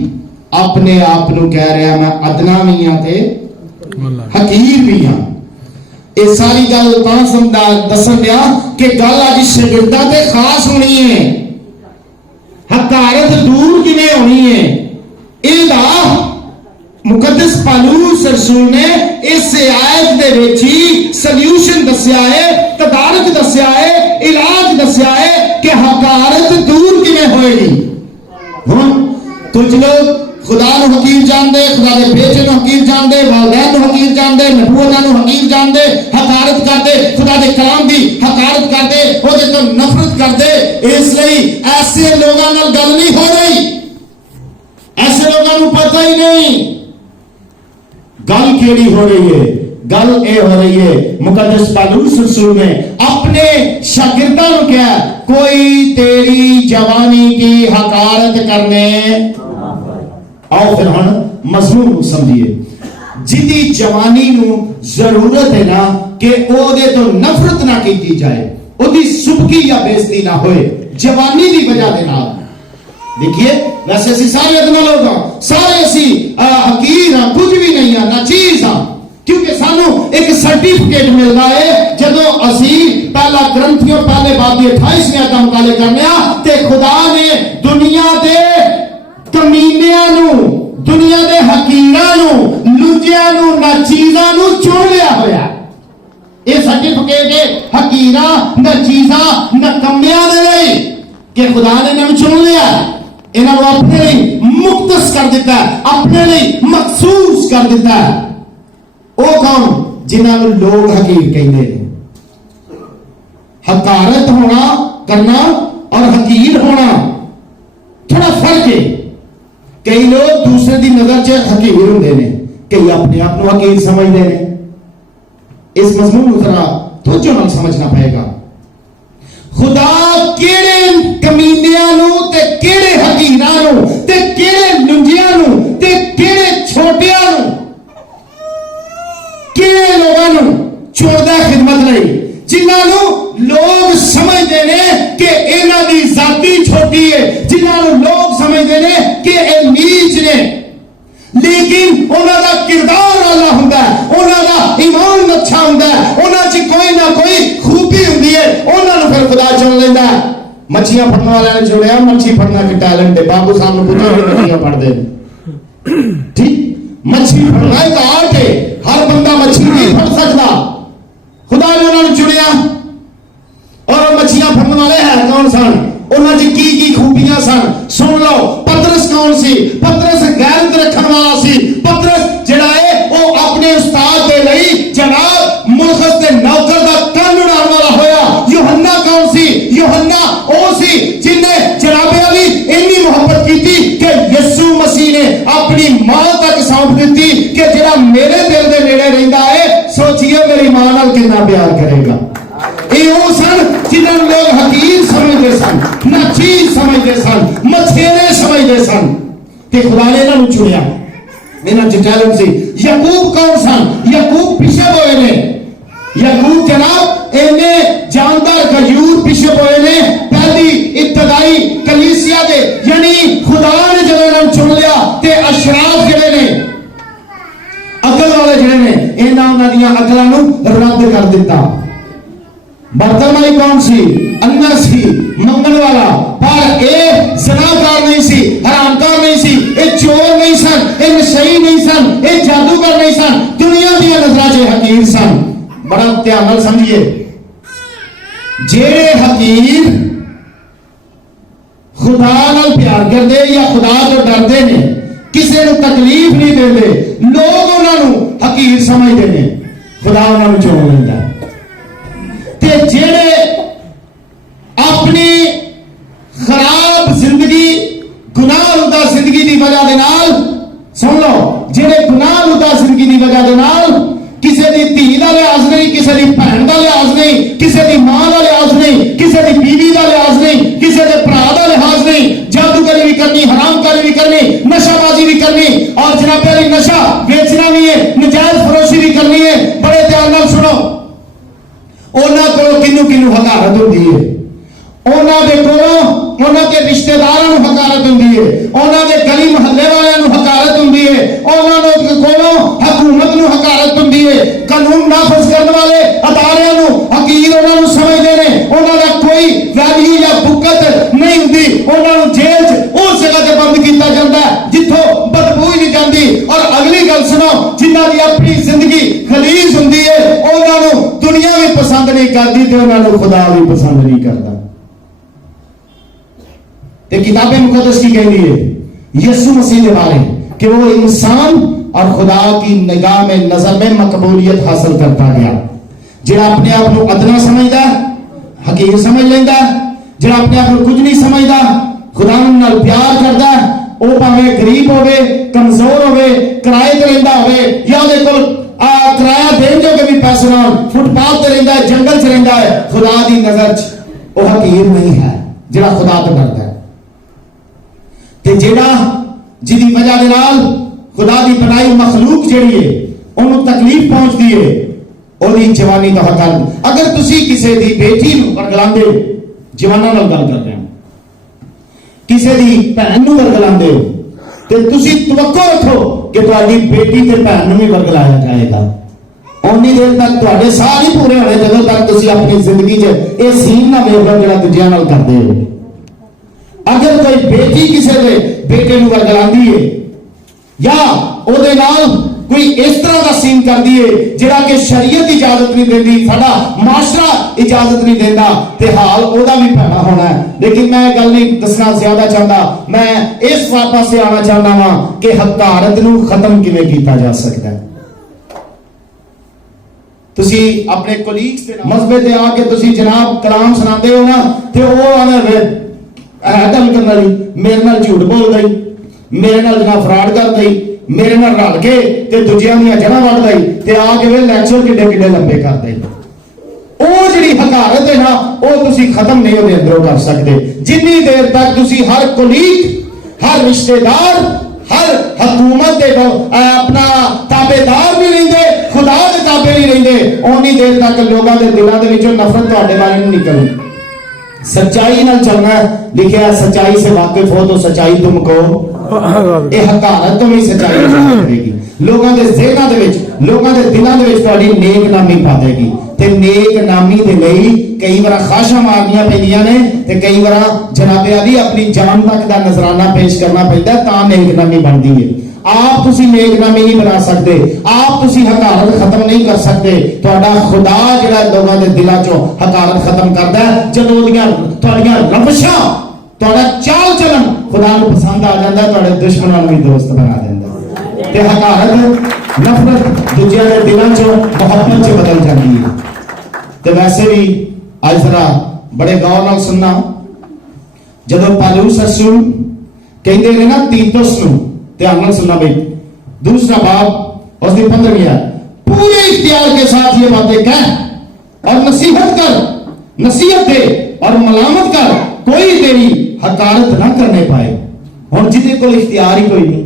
अपने आप को कह रहा मैं अदना भी हां ते हकीर भी हां। ये सारी गल दसन दिया कि गल अज शागिर्दां ते खास होनी है। हकारत दूर किवें होनी है, इहदा मुकद्दस पौलुस रसूल ने इस आयत दे विच ही सॉल्यूशन दस्या है, तदारक दस्या है, इलाज दस्या है कि हकारत दूर किवें होएगी। हुण कुछ लोग खुदा नूं हकीर जानदे, खुदा दे बेटे नूं हकीर जानदे, वालिदैन नूं हकीर जानदे, नबूवतां नूं हकीर जानदे, हकारत करदे, खुदा दे कलाम दी हकारत करदे, ओहदे तो नफरत करदे। इसलिए ऐसे लोगों नाल गल नहीं हो रही, ऐसे लोगों नूं पता ही नहीं गल केड़ी हो रही है। गल ए हो रही है, मुकद्दस पौलुस रसूल ने अपने शागिर्दां नूं कहा, कोई तेरी जवानी की हकारत करने। आओ फिर हम मजमून समझिए। जिदी जवानी नूं जरूरत है ना कि ओदे तो नफरत ना की जाए, ओदी सुबकी या बेइज्जती ना होए जवानी की वजह दे नाल। देखिए वैसे असी सारे अदना लोग हां, सारे असी हकीर हां, कुछ भी नहीं हां, ना चीज हां, क्योंकि सानू एक सर्टिफिकेट मिलता है जदों असी पहला ग्रंथियों पहले बाब की 28वीं आयत मुताले करने आ ते खुदा ने दुनिया दे कमीनियां नू, दुनिया दे हकीरां नू, लुंजियां नू, नाचीज़ां नू चुन लिया होया। ये सर्टिफिकेट है हकीरां, नाचीज़ां, नकम्मियां दे लई कि खुदा ने इन्हां नू चुन लिया, इन्हां नू अपने लिए मुक्तस कर दिता है, अपने लिए मखसूस कर दिता है। वो कौन? जिन्हां नू लोग हकीर कहंदे ने। हकारत होना करना और हकीर होना थोड़ा फर्क है। कई लोग दूसरे की नजर च हकीर होंदे ने, कई अपने आप को हकीर समझते हैं। इस मजमून को जरा तवज्जो नाल समझना पड़ेगा। खुदा केड़े कमीनियां नू ते केड़े हकीरां नू ते केड़े लुंजियां नू ते केड़े छोटियां नू, केड़े लोगां नू चुनदा खिदमत लई, जिन्हां नू लोग समझते हैं कि इन्हां दी जाति छोटी है, जिन्हां नू लोग समझते हैं कि ये नीच ने, लेकिन उन्हां दा किरदार आला हुंदा है, उन्हां दा ईमान अच्छा हुंदा है, उन्हां च कोई ना कोई खूबी हुंदी है, उन्हां नू फिर खुदा चुन लैंदा है। मच्छियां फड़ने वाले ने जुड़िया, मच्छी फड़ना के टैलेंट है, बाबू साहब नू पुछो मच्छियां फड़दे ठीक, मच्छी फड़ना एक आर्ट है, हर बंदा मच्छी नहीं फड़ सकता। खुदा ने उन्होंने चुनिया, और मच्छियां फड़ने वाले है कौन सन, उन्होंने की खूबियां सन सुन लो। पतरस कौन सी? पतरस गैरत रखने वाला सी। पतरस जड़ा है वो अपने उस्ताद के लिए जनाब मुल्खस के नौकर का कान उड़ाने वाला होया। यूहन्ना कौन सी? यूहन्ना वो सी जिन्हें जनाबे अली इतनी मोहब्बत की थी कि यीशु मसीह ने अपनी मां तक सौंप दी कि जरा मेरे दिल के नेड़े रहिंदा है, सोचिए मेरी मां नाल कितना प्यार करेगा। ये वो सन जिन्हें लोग हकीर समझते सन, नाचीज समझते सन, मछेरे समझते सन, कि खुदा ने इन्होंने चुनिया। इन्होंने टैलेंट सी। याकूब कौन सन? याकूब बिशप होए ने। याकूब जनाब इन्हें जानदार खजूर बिशप होए ने। पहली इब्तदाई यानी खुदा ने जब इन्हें चुन लिया ते अशराफ जिहड़े ने अकल वाले जिहड़े ने इन्हां उन्हां दियां अकलां नूं रद्द कर दिता। बरतरमाई कौन सी? अन्ना सी, मंगण वाला, पर ये ज़नाकार नहीं सी, हरामकार नहीं सी, ये चोर नहीं सन, ये नशई नहीं सन, ये जादूगर नहीं सन, दुनिया दी नजरां च हकीर सन। बड़ा ध्यान नाल समझिए, जेड़े हकीर खुदा नाल प्यार करदे या खुदा तो डरदे ने, किसी नूं तकलीफ नहीं देंदे, लोग उन्हां नूं हकीर समझदे ने, खुदा उन्हां नूं चुन लैंदा। ते जेड़े अपनी खराब जिंदगी गुनाहलुदा जिंदगी की वजह दे नाल, सुन लो, जेड़े गुनाहलुदा जिंदगी की वजह दे नाल किसी की धी का लिहाज नहीं, किसी की भैन का लिहाज नहीं, किसी की मां का लिहाज नहीं, किसी की बीवी का लिहाज नहीं, किसी के भरा का लिहाज नहीं, जादूगरी भी करनी, हरामकारी भी करनी, नशाबाजी भी करनी, और जनाबे अली नशा बेचना भी है, नजायज फरोशी भी करनी है। बड़े ध्यान नाल सुनो, उन्हां कोलों किन्नू किन्नू हकारत होंदी है, उन्हां दे कोलों उन्हां के रिश्तेदारां नूं हकारत होंदी है, उन्हां दे गली महल्ले वालियां नूं हकारत होंदी है, उन्हां दे कोलों हुकूमत नूं हकारत होंदी है, कानून नाफज करने वाले अदारियां नूं हकीर उन्हां नूं समझदे ने, उन्हां दा कोई वैल्यू या बुकत नहीं हुंदी, उन्हां नूं जेल च उस जगह ते बंद कीता जांदा है जिथों बदबू ही नहीं जांदी। और अगली गल सुनो, जिन्हां दी अपनी जिंदगी खलीस हुंदी है, उन्हां नूं दुनिया भी पसंद नहीं करदी ते उन्हां नूं खुदा भी पसंद नहीं करदा। ते किताबे मुकद्दस की कहती है यीशु मसीह के बारे कि वो इंसान और खुदा की निगाह में नजर में मकबूलियत हासिल करता गया। जिहड़ा अपने आप को अदना समझदा हकीर समझ लेंदा, जिहड़ा अपने आप को कुछ नहीं समझदा, खुदा नाल प्यार करदा, वो भावें गरीब होवे, कमजोर होवे, किराए ते रहिंदा होवे या उहदे कोल किराया देण जोगे भी पैसे ना, फुटपाथ ते रहिंदा है, जंगल च रहिंदा है, खुदा दी नजर च वो हकीर नहीं है जिहड़ा खुदा तो डरदा है। ते जेड़ा जिदी वजह दे नाल खुदा दी बनाई मखलूक जेड़ी है उन्होंने तकलीफ पहुंचती है, ओदी जवानी का हक। अगर तुसी किसी दी बेटी नूं वरगलांदे हो, जवाना नाल गल कर रहे हैं, किसी दी भैन नूं वरगलांदे हो ते तुसी तवक्को रखो कि तुहाडी बेटी ते भैन नूं भी वरगलाया जाएगा। उन्नी देर तक तुहाडे साह नहीं पूरे होने जदों तक तुसी अपनी जिंदगी च ये सीन ना वेख लो जिहड़ा दूजियां नाल करदे हो। अगर कोई बेटी किसी के बेटे नूं वरगलांदी है या ओदे नाल कोई इस तरह का सीन कर दिए जिहड़ा कि शरीयत इजाजत नहीं देती, साडा माशरा इजाजत नहीं देता, ते हाल ओदा भी भैड़ा होना है। लेकिन मैं गल नहीं दसना ज्यादा चाहता, मैं इस पासे आना चाहता वा कि हकारत नूं खत्म किवें कीता जा सकता है। तुसी अपने कोलीग्स दे मसबे ते आके तुसी जनाब कलाम सुनाते हो ना, ते वो आने गल करने वाली मेरे नाल झूठ बोल गई, मेरे नाल जना फ्रॉड कर गई, मेरे नाल रल के ते दूजियां दी जड़ा वड़ गई ते आके वे लेक्चर किड्डे किड्डे लंबे कर दई। ओ जिहड़ी हकारत है ना, ओ तुसी खत्म नहीं ओदे अंदरों कर सकते जिन्नी देर तक तुसी हर कोलीग, हर रिश्तेदार, हर हुकूमत दे अपना ताबेदार नहीं रहिंदे, खुदा दे ताबे नहीं रहिंदे, उन्नी देर तक लोगों के दिलों दे विचों नफरत तुहाडे बारे नहीं निकलनी। सच्चाई नाल चलना, लिखा सच्चाई से वाकिफ हो तो सच्चाई तुमको, ये हकारत तो भी सच्चाई करेगी, लोगों के ज़हनां दे विच, लोगों के दिलों दे विच तुहाडी नेक नामी पा देगी। ते नेक नामी दे लई कई बार खाशा मारनियां पैंदियां ने ते कई बार जनाबे अली अपनी जान तक दा नजराना पेश करना पैंदा तां नेक नामी बनदी है। आप तुसी नेक नामी नहीं बना सकते, आप तुसी हकारत खत्म नहीं कर सकते। तुहाडा खुदा जिहड़ा लोगों के दिलों चों हकारत खत्म करदा है, जदों ओदियां तुहाडीआं रवशां, तुहाडा चाल चलन खुदा नूं पसंद आ जांदा, तुहाडे दुश्मनां नूं भी दोस्त बना दिंदा ते हकारत नफरत दूजियां दे दिलों चों मोहब्बत च बदल जाती है। ते वैसे भी अज जरा बड़े गौर नाल सुनना, जदों पौलुस रसूल कहंदे ने ना तीतुस नूं, ध्यान नाल सुनना भाई, दूसरा बाब उसकी 15वीं आयत, पूरे इख्तियार के साथ ये बातें कह और नसीहत कर, नसीहत दे और मलामत कर, कोई तेरी हकारत ना करने पाए। हुण जिहदे कोल इख्तियार ही कोई नहीं,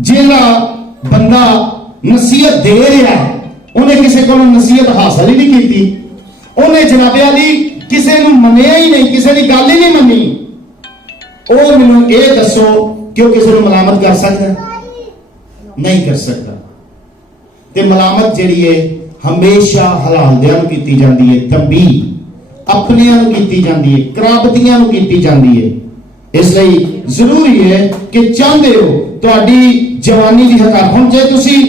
जिहड़ा बंदा नसीहत दे रहा है उन्हें किसी को नसीहत हासिल ही नहीं की, उन्हें जनाबे अली ਕਿਸੇ ਨੂੰ ਮੰਨਿਆ ਹੀ ਨਹੀਂ, ਕਿਸੇ ਦੀ ਗੱਲ ਹੀ ਨਹੀਂ ਮੰਨੀ, ਉਹ ਮੈਨੂੰ ਇਹ ਦੱਸੋ ਕਿ ਉਹ ਕਿਸੇ ਨੂੰ ਮਲਾਮਤ ਕਰ ਸਕਦਾ? ਨਹੀਂ ਕਰ ਸਕਦਾ। ਤੇ ਮਲਾਮਤ ਜਿਹੜੀ ਹੈ ਹਮੇਸ਼ਾ ਹਲਾਲਦਿਆਂ ਨੂੰ ਕੀਤੀ ਜਾਂਦੀ ਹੈ, ਤੰਬੀਹ ਆਪਣਿਆਂ ਨੂੰ ਕੀਤੀ ਜਾਂਦੀ ਹੈ, ਕਰਾਬਤੀਆਂ ਨੂੰ ਕੀਤੀ ਜਾਂਦੀ ਹੈ। ਇਸ ਲਈ ਜ਼ਰੂਰੀ ਹੈ ਕਿ ਚਾਹੁੰਦੇ ਹੋ ਤੁਹਾਡੀ ਜਵਾਨੀ ਦੀ ਹਕਾਰ, ਹੁਣ ਜੇ ਤੁਸੀਂ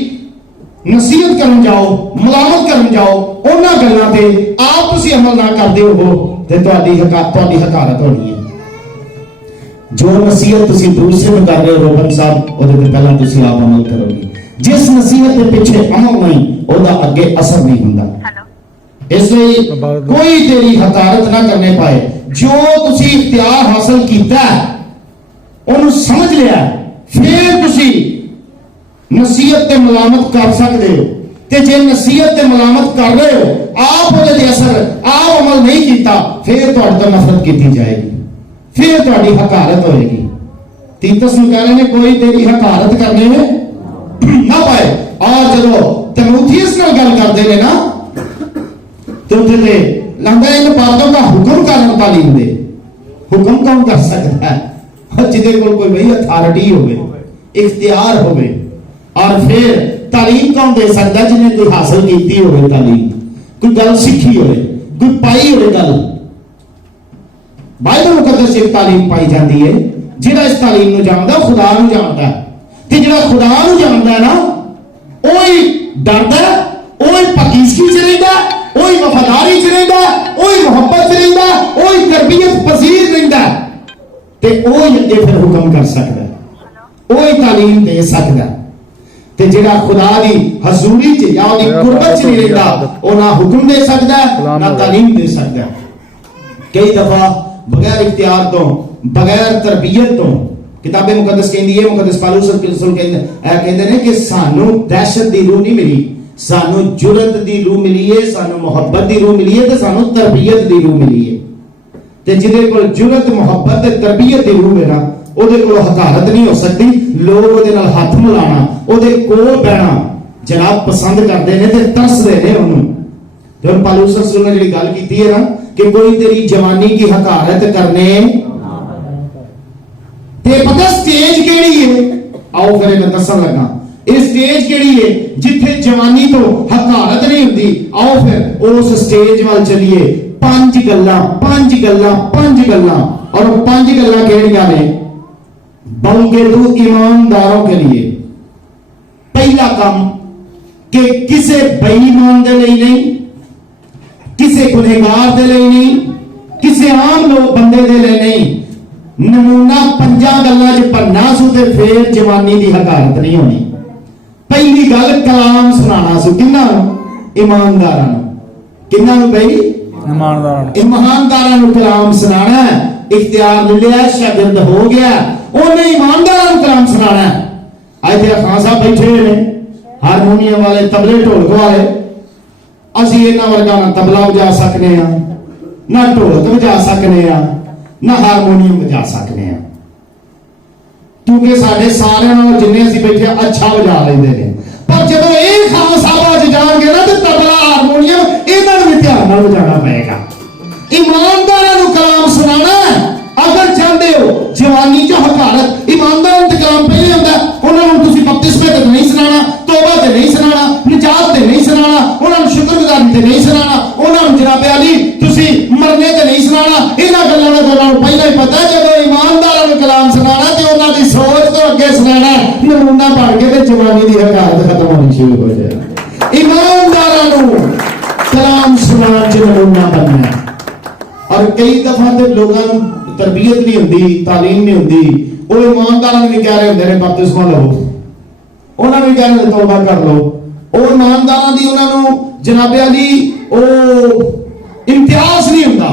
ਨਸੀਹਤ ਕਰਨ ਜਾਓ, ਮਲਾਮਤ ਕਰਨ ਜਾਓ, ਉਹਨਾਂ ਗੱਲਾਂ ਤੇ ਆਪ ਤੁਸੀਂ ਅਮਲ ਨਾ ਕਰਦੇ ਹੋ ਤੇ ਤੁਹਾਡੀ ਹਕਾਰਤ ਹੋਣੀ ਹੈ। ਜੋ ਨਸੀਹਤ ਤੁਸੀਂ ਦੂਸਰੇ ਨੂੰ ਕਰ ਰਹੇ ਹੋ ਰੋਬਨ ਸਾਹਿਬ, ਉਹਦੇ ਤੇ ਪਹਿਲਾਂ ਤੁਸੀਂ ਆਪ ਅਮਲ ਕਰੋਗੇ। ਜਿਸ ਨਸੀਹਤ ਦੇ ਪਿੱਛੇ ਅਮਲ ਨਹੀਂ, ਉਹਦਾ ਅੱਗੇ ਅਸਰ ਨਹੀਂ ਹੁੰਦਾ। ਇਸ ਲਈ ਕੋਈ ਤੇਰੀ ਹਕਾਰਤ ਨਾ ਕਰਨੇ ਪਾਏ। ਜੋ ਤੁਸੀਂ ਇਖਤਿਆਰ ਹਾਸਲ ਕੀਤਾ, ਉਹਨੂੰ ਸਮਝ ਲਿਆ, ਫਿਰ ਤੁਸੀਂ ਨਸੀਹਤ ਤੇ ਮਲਾਮਤ ਕਰ ਸਕਦੇ ਹੋ। ਤੇ ਜੇ ਨਸੀਹਤ ਤੇ ਮਲਾਮਤ ਕਰ ਰਹੇ ਹੋ, ਆਪ ਉਹਦੇ ਤੇ ਅਸਰ, ਆਪ ਅਮਲ ਨਹੀਂ ਕੀਤਾ, ਫਿਰ ਤੁਹਾਡੇ ਤੋਂ ਨਫ਼ਰਤ ਕੀਤੀ ਜਾਏਗੀ, ਫਿਰ ਤੁਹਾਡੀ ਹਕਾਰਤ ਹੋਏਗੀ। ਤੀਤਸ ਨੂੰ ਕਹਿ ਰਹੇ ਨੇ ਕੋਈ ਤੇਰੀ ਹਕਾਰਤ ਕਰਨੇ ਨਾ ਪਾਏ। ਔਰ ਜਦੋਂ ਤਿਮੋਥੀਅਸ ਨਾਲ ਗੱਲ ਕਰਦੇ ਨੇ ਨਾ, ਤੇ ਉੱਥੇ ਤੇ ਲੰਦਾ ਇਹਨਾਂ ਬਾਤੋਂ ਦਾ ਹੁਕਮ ਕਰਨ ਤਾਲੀਮ ਦੇ। ਹੁਕਮ ਕੌਣ ਕਰ ਸਕਦਾ ਹੈ? ਜਿਹਦੇ ਕੋਲ ਕੋਈ ਬਈ ਅਥਾਰਟੀ ਹੋਵੇ, ਇਖਤਿਆਰ ਹੋਵੇ। ਔਰ ਫਿਰ ਤਾਲੀਮ ਕੌਣ ਦੇ ਸਕਦਾ? ਜਿਹਨੇ ਕੋਈ ਹਾਸਲ ਕੀਤੀ ਹੋਵੇ ਤਾਲੀਮ, ਕੋਈ ਗੱਲ ਸਿੱਖੀ ਹੋਵੇ, ਕੋਈ ਪਾਈ ਹੋਵੇ ਗੱਲ। ਬਾਈਬਲ ਮੁਕੱਦਸ ਵਿੱਚ ਤਾਲੀਮ ਪਾਈ ਜਾਂਦੀ ਹੈ। ਜਿਹੜਾ ਇਸ ਤਾਲੀਮ ਨੂੰ ਜਾਣਦਾ, ਖੁਦਾ ਨੂੰ ਜਾਣਦਾ, ਤੇ ਜਿਹੜਾ ਖੁਦਾ ਨੂੰ ਜਾਣਦਾ ਹੈ ਨਾ, ਉਹ ਹੀ ਡਰਦਾ, ਉਹ ਹੀ ਪਾਕੀਜ਼ਗੀ ਚ ਰਹਿੰਦਾ, ਉਹ ਹੀ ਵਫਾਦਾਰੀ ਚ ਰਹਿੰਦਾ, ਉਹ ਹੀ ਮੁਹੱਬਤ ਚ ਰਹਿੰਦਾ, ਉਹ ਹੀ ਤਰਬੀਅਤ ਪਸੀਰ ਰਹਿੰਦਾ, ਤੇ ਉਹ ਹੀ ਅੱਗੇ ਫਿਰ ਹੁਕਮ ਕਰ ਸਕਦਾ, ਉਹ ਹੀ ਤਾਲੀਮ ਦੇ ਸਕਦਾ। ਤੇ ਜਿਹੜਾ ਖੁਦਾ ਦੀ ਹਜ਼ੂਰੀ ਚ ਜਾਂ ਉਹਦੀ ਗੁਰਬਤ ਚ ਨਹੀਂ ਰਹਿੰਦਾ, ਉਹ ਨਾ ਹੁਕਮ ਦੇ ਸਕਦਾ, ਨਾ ਤਾਲੀਮ ਦੇ ਸਕਦਾ। ਕਈ ਦਫਾ ਬਗੈਰ ਇਖਤਿਆਰ ਤੋਂ, ਬਗੈਰ ਤਰਬੀਅਤ ਤੋਂ, ਕਿਤਾਬੇ ਮੁਕੱਦਸ ਕਹਿੰਦੀ ਹੈ, ਮੁਕੱਦਸ ਪਾਲੂਸ ਰਸੂਲ ਕਹਿੰਦੇ ਨੇ ਕਿ ਸਾਨੂੰ ਦਹਿਸ਼ਤ ਦੀ ਰੂਹ ਨਹੀਂ ਮਿਲੀ, ਸਾਨੂੰ ਜੁਰਤ ਦੀ ਰੂਹ ਮਿਲੀ ਹੈ, ਸਾਨੂੰ ਮੁਹੱਬਤ ਦੀ ਰੂਹ ਮਿਲੀ ਹੈ, ਤੇ ਸਾਨੂੰ ਤਰਬੀਅਤ ਦੀ ਰੂਹ ਮਿਲੀ ਹੈ। ਤੇ ਜਿਹਦੇ ਕੋਲ ਜੁਰਤ, ਮੁਹੱਬਤ ਤੇ ਤਰਬੀਅਤ ਦੀ ਰੂਹ ਹੈ ਨਾ, ਉਹਦੇ ਕੋਲ ਹਕਾਰਤ ਨਹੀਂ ਹੋ ਸਕਦੀ। ਲੋਕ ਉਹਦੇ ਨਾਲ ਹੱਥ ਮਿਲਾਣਾ, ਉਹਦੇ ਕੋਲ ਬਹਿਣਾ ਜਨਾਬ ਪਸੰਦ ਕਰਦੇ ਨੇ ਤੇ ਤਰਸਦੇ ਨੇ ਉਹਨੂੰ। ਤੇ ਹੁਣ ਪਾਲੂਸ ਰਸੂਲ ਨੇ ਜਿਹੜੀ ਗੱਲ ਕੀਤੀ ਹੈ ਨਾ ਕਿ ਕੋਈ ਤੇਰੀ ਜਵਾਨੀ ਕੀ ਹਕਾਰਤ ਕਰਨੇ, ਤੇ ਪਤਾ ਸਟੇਜ ਕਿਹੜੀ ਹੈ? ਆਓ ਫਿਰ ਮੈਂ ਦੱਸਣ ਲੱਗਾ। ਇਹ ਸਟੇਜ ਕਿਹੜੀ ਹੈ ਜਿੱਥੇ ਜਵਾਨੀ ਤੋਂ ਹਕਾਰਤ ਨਹੀਂ ਹੁੰਦੀ? ਆਓ ਫਿਰ ਉਸ ਸਟੇਜ ਵੱਲ ਚਲੀਏ। ਪੰਜ ਗੱਲਾਂ। और वो 5 गल्लां केड़ियां ने? बलगेदू ईमानदारों के लिए। पहला काम कि किसे बेईमान दे लिए नहीं, किसे गुनहगार दे लिए नहीं, किसे आम लोग बंदे दे लिए नहीं। नमूना 5 गल्लां च भरना सु ते फिर जवानी दी हकारत नहीं होनी। पहली गल कलाम सुनाना सु। किन्ना? ईमानदारां नूं। किन्ना नूं बई? ईमानदारां नूं कलाम सुनाना। इख्तियार मिलिया, शागिर्द हो गया, उन्हें ईमानदारां नूं कलाम सुनाना। अज तेरा खान साहब बैठे ने हारमोनियम वाले, तबले ढोलक वाले। असीं इन्हां वर्गा ना तबला वजा सकने आ, ना ढोलक वजा सकने आ, ना हारमोनियम वजा सकने आ, क्योंकि साडे सारे नालों जिन्ने असीं बैठे अच्छा वजा लैंदे ने। पर जदों ये खान साहब अज जाणगे ना ते तबला, हारमोनियम इन्हां नूं भी ध्यान नाल वजाना पएगा। ईमानदारां नूं कलाम सुनाना। अगर चाहते हो जवानी च हकारत, ईमानदारां नूं कलाम पहले आंदा। उन्हां नूं तुसीं बपतिस्मे ते नहीं सुनाना, तौबा ते नहीं सुनाना, निजात ते नहीं सुनाना, उन्हां नूं शुक्रगुजारी ते नहीं सुनाना, उन्हां नूं जनाबे अली तुसीं मरने ते नहीं सुनाना। इन्हां गल्लां दा तुहानूं पहिलां ही पता। जदों ईमानदारां नूं कलाम सुनाना ते उन्हां दी सोच तो अगे सुनाना, नमूना बन के ते जवानी दी हकारत खत्म होनी शुरू हो जाए। ईमानदारां नूं कलाम सुनाना च नमूना बनना। और कई दफा तो लोगों तरबियत नहीं होती, तालीम नहीं होती। वो ईमानदारां भी कह रहे होंगे ने बपतिस्मा लो, उन्होंने भी कह रहे तौबा कर लो। वो ईमानदारां दी उन्होंने जनाबे अली वो इम्तियाज नहीं होता,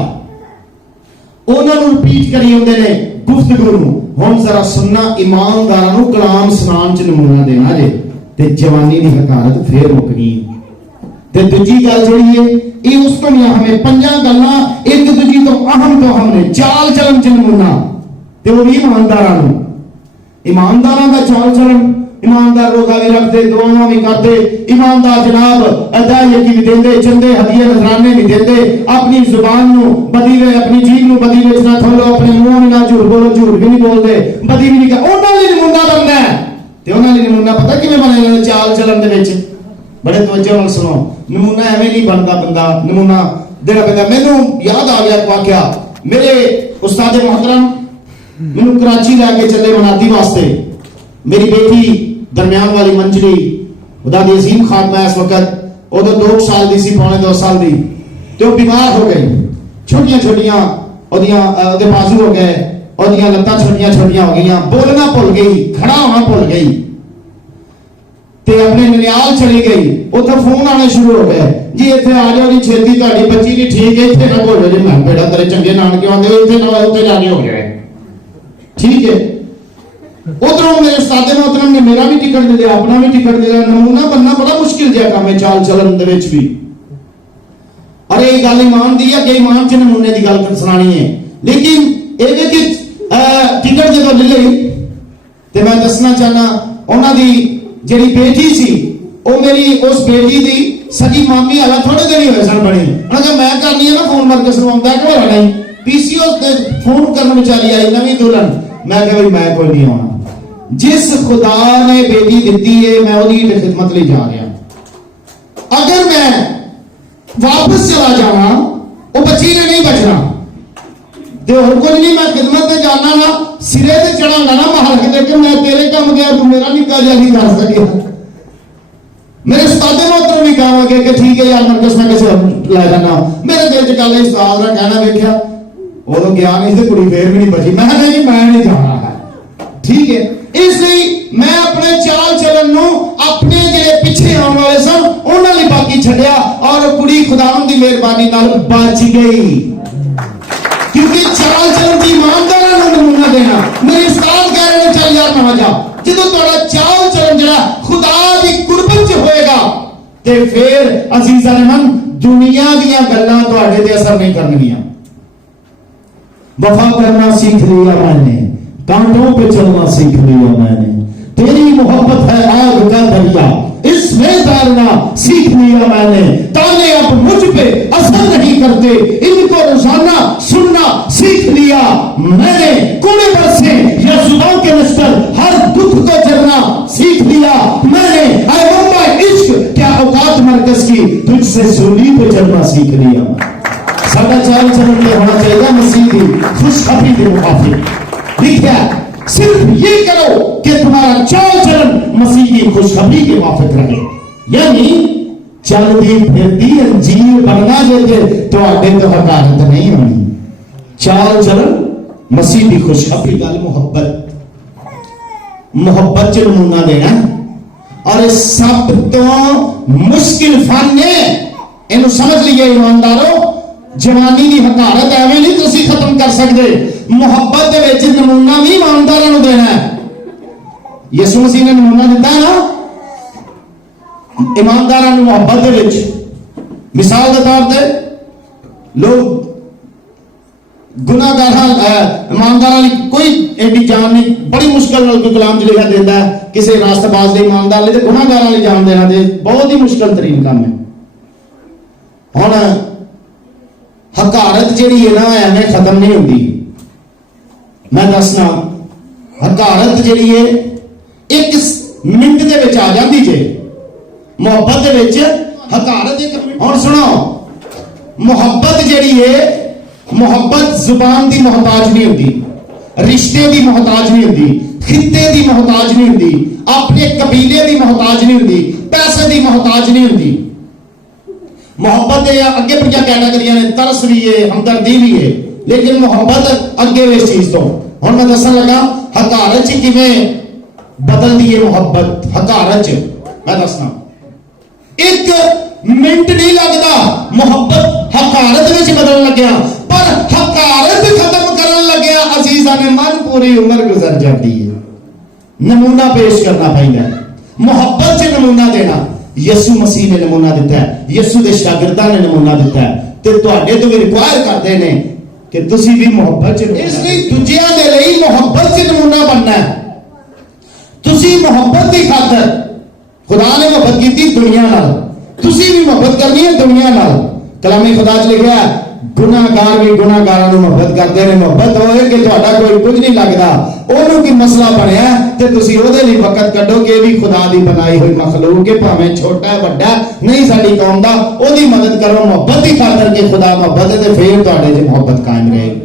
उन्होंने रिपीट करी होंगे ने गुफ्तगू नूं। हुण जरा सुनना, ईमानदारां नूं कलाम सुनान च नमूना देना जे ते जवानी दी हकारत फिर मुकनी। ते दूजी गल जिहड़ी है ये उस तो नहीं, हमें 5 गल्लां एक दूजी तो अहम ने चाल चलन च नमूना। ते वो भी ईमानदारां दा चाल चलन, ईमानदार रोजा भी रखते, दुआवां भी करते, ईमानदार जनाब अदायगी भी देंदे, चंदे हदिये नजराने भी देंदे, अपनी जुबान नु बदी वे, अपनी जीभ नु बदी विच ना खोलो, अपने मुंह में ना झूठ बोलो, झूठ भी नहीं बोलते, बदी भी नहीं कर। उन्हां लई नमूना बनना है ते उन्हां लई नमूना पता किवें बनेगा? चाल चलन दे विच बड़े तवज्जो नाल सुनो। नमूना एवें नहीं बनदा, बंदा नमूना देना पैंदा। मैनू याद आ गया वाकया, मेरे उस्ताद मोहतरम मैनू कराची लैके चले मनाती वास्ते। मेरी बेटी दरम्यान वाली मंजरी उदादी अजीम खातमा इस वक्त उदो 2 साल दी सी, पौने 2 साल दी, ते वो बीमार हो गई। छोटियां छोटियां ओदे बाजू हो गए, ओदियां लत्तां छोटियां छोटियां हो गईयां, बोलना भुल गई, खड़ा होना भुल गई, ते अपने ननियाल चली गई। उधर फोन आने शुरू हो गए, जी इत्थे आ जाओ जी, छेती तुहाडी बच्ची नहीं ठीक है, इत्थे ना बोलो जी। मैं बेटा तेरे चंगे नानके आंदे इत्थे ना, उत्थे जाके हो गया ठीक है। उधरों मेरे उस्ताद मोहतरम ने मेरा भी टिकट दे दिया, अपना भी टिकट दे दिया। नमूना बनना बड़ा मुश्किल जिहा काम है चाल चलन दे विच भी। अरे ये गल ईमान दी है कि ईमान च नमूने की गल सुनानी है, लेकिन ये कि टिकट जो ले ली तो मैं दसना चाहना उन्हों की जिहड़ी बेटी सी वो मेरी उस बेटी की सगी मामी हाल थोड़े दिन ही हुए सन बनी। उन्होंने मैं करनी है ना फोन करके सुनवाता है कि नहीं, पीसीओ फोन करने बेचारी आई नवी दुल्हन। मैं कहा भाई मैं कोई नहीं आना, जिस खुदा ने बेटी दी है मैं उहदी खिदमत लई जा रहा। अगर मैं वापस चला जाना वो बच्ची ने नहीं बचना, तो और कुछ नहीं, मैं खिदमत से जाना ना सिरे से चढ़ांगा ना महल के, लेकिन मैं तेरे काम गया तू मेरा निकाह जल्दी कर सके। मेरे उस्ताद मोहतरम भी कहा कि ठीक है यार मरकज में किसी लै जाना। मेरे दिल च गल उस्ताद ने कहना वेख्या उदों गया नहीं तो कुड़ी फिर भी नहीं बची। मैं नहीं, मैं नहीं जाना है ठीक है। इसलिए मैं अपने चाल चलन नूं अपने जेडे पिछे आने वाले सन उन्हां लई बाकी छड्डिया, और कुड़ी खुदावंद दी मेहरबानी नाल बच गई, क्योंकि चाल चलन की ईमानदारां नूं नमूना देना। मेरे उस्ताद कह रहे हैं चल यार ना जा, जदों तुहाडा चाल चलन जिहड़ा खुदा दी कुर्बत च होएगा ते फिर अजीज़ां ने मन दुनिया दीयां गल्लां तुहाडे ते असर नहीं करनगियां। वफा करना सीख लिया मैंने, कांटों पे चलना सीख लिया मैंने, तेरी मोहब्बत है आग का दरिया, इसमें तैरना सीख लिया मैंने। ताने अब मुझ पे असर नहीं करते, इनको रोजाना सुनना सीख लिया मैंने। कूड़े बरसे या जुबान के नस्तर हर दुख को जरना सीख लिया मैंने। ऐ अम्मा इश्क क्या औकात मरकज की, तुझसे सूली पे चलना सीख लिया। साडा चाल चलन में होना चाहिए मसीह की खुशखबरी के मुताबिक। लिखा सिर्फ ये करो कि तुम्हारा चाल चलन मसीह की खुशखबरी के मुताबिक रहे, यानी चलती फिरती अंजीर बनना जैसे तो आगे तो हकारत नहीं होनी। चाल चलन मसीह की खुशखबरी गल मुहब्बत च नमूना देना, और सब तो मुश्किल फन है। इन्हें समझ लिया ईमानदारों, जवानी की हकारत एवं नहीं तुसी खत्म कर सकते। मुहब्बत दे विच नमूना भी ईमानदारां नूं देना है। यीशु मसीह ने नमूना दिता है ना ईमानदारां नूं मुहब्बत दे विच। मिसाल के तौर पर लोग गुनाहगारां ईमानदारां लई कोई एडी जान नहीं, बड़ी मुश्किल नाल कोई कलाम च लिखा देता है किसी रास्तबाज दे ईमानदार लई ते गुनाहगारां लई जान देना ते बहुत ही मुश्किल तरीन काम है। हुण हकारत जिहड़ी है ना एवें खत्म नहीं होती। मैं दसना हकारत जिहड़ी है एक मिनट दे विच आ जाती जे, मुहब्बत दे विच हकारत एक। हुण सुनो, मुहब्बत जिहड़ी है, मुहब्बत जुबान दी मोहताज नहीं होती, रिश्ते दी मोहताज नहीं होती, खित्ते दी मोहताज नहीं होती, अपने कबीले दी मोहताज नहीं होती, पैसे दी मोहताज नहीं होती। मोहब्बत अगे पिछा कैटेगरियां ने, तरस भी है, हमदर्दी भी है, लेकिन मोहब्बत अगे इस चीज तो। हुण मैं दसन लगा हकारत च किवें बदलदी है मोहब्बत। हकारत च मैं दसना एक मिनट नहीं लगता मोहब्बत हकारत विच बदलण लग्या, पर हकारत खत्म करन लग्या अजीज़ां ने मन पूरी उम्र गुजर जाती है। नमूना पेश करना पैंदा, मोहब्बत च नमूना देना। यसु मसीह ने नमूना दिता है, यसु दे शागिर्दां ने नमूना दिता है, ते तुहाडे तो भी रिक्वायर करते हैं कि तुसी भी मोहब्बत च। इसलिए दूजियां दे लई मोहब्बत च नमूना बनना है। तुसी ਤੁਸੀਂ ਮੁਹੱਬਤ ਦੀ ਖਾਤਰ खुदा ने मोहब्बत की थी दुनिया नाल, तुसी भी मोहब्बत करनी है दुनिया नाल। कलामे खुदा च लिखा है गुनाहगार भी गुनाहगारां नूं मोहब्बत करते हैं। मोहब्बत होए कि तुहाडा कोई कुछ नहीं लगदा, ओनू की मसला बनया ते तुसी ओदे लई वक्त कढो कि भी खुदा दी बनाई हुई मखलूक है, भावें छोटा है वड्डा नहीं साडी कौम दा, ओदी मदद करो मोहब्बत दी खातर कि खुदा मोहब्बत है ते फिर तुहाडे च मोहब्बत कायम रहेगी।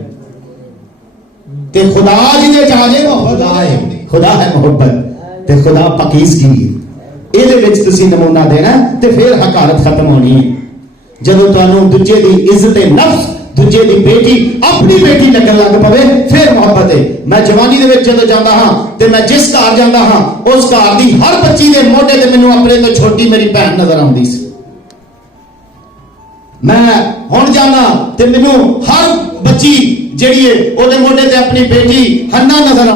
ते खुदा जिहदे च आ जाए मोहब्बत खुदा है मोहब्बत ते खुदा पाकीज़गी है। ਇਹਦੇ ਵਿੱਚ ਤੁਸੀਂ ਨਮੂਨਾ ਦੇਣਾ ਤੇ ਫਿਰ ਹਕਾਰਤ ਖਤਮ ਹੋਣੀ ਹੈ। ਜਦੋਂ ਤੁਹਾਨੂੰ ਦੂਜੇ ਦੀ ਇੱਜ਼ਤ ਨਫਸ, ਦੂਜੇ ਦੀ ਬੇਟੀ ਆਪਣੀ ਬੇਟੀ ਲੱਗਣ ਲੱਗ ਪਵੇ ਫਿਰ ਮੁਹੱਬਤ ਹੈ। ਮੈਂ ਜਵਾਨੀ ਦੇ ਵਿੱਚ ਜਦੋਂ ਜਾਂਦਾ ਹਾਂ ਤੇ ਮੈਂ ਜਿਸ ਘਰ ਜਾਂਦਾ ਹਾਂ ਉਸ ਘਰ ਦੀ ਹਰ ਬੱਚੀ ਦੇ ਮੋਢੇ ਤੇ ਮੈਨੂੰ ਆਪਣੇ ਤੋਂ ਛੋਟੀ ਮੇਰੀ ਭੈਣ ਨਜ਼ਰ ਆਉਂਦੀ ਸੀ। ਮੈਂ ਹੁਣ ਜਾਣਾ ਤੇ ਮੈਨੂੰ ਹਰ ਬੱਚੀ ਜਿਹੜੀ ਹੈ ਉਹਦੇ ਮੋਢੇ ਤੇ ਆਪਣੀ ਬੇਟੀ ਹੰਨਾ ਨਜ਼ਰ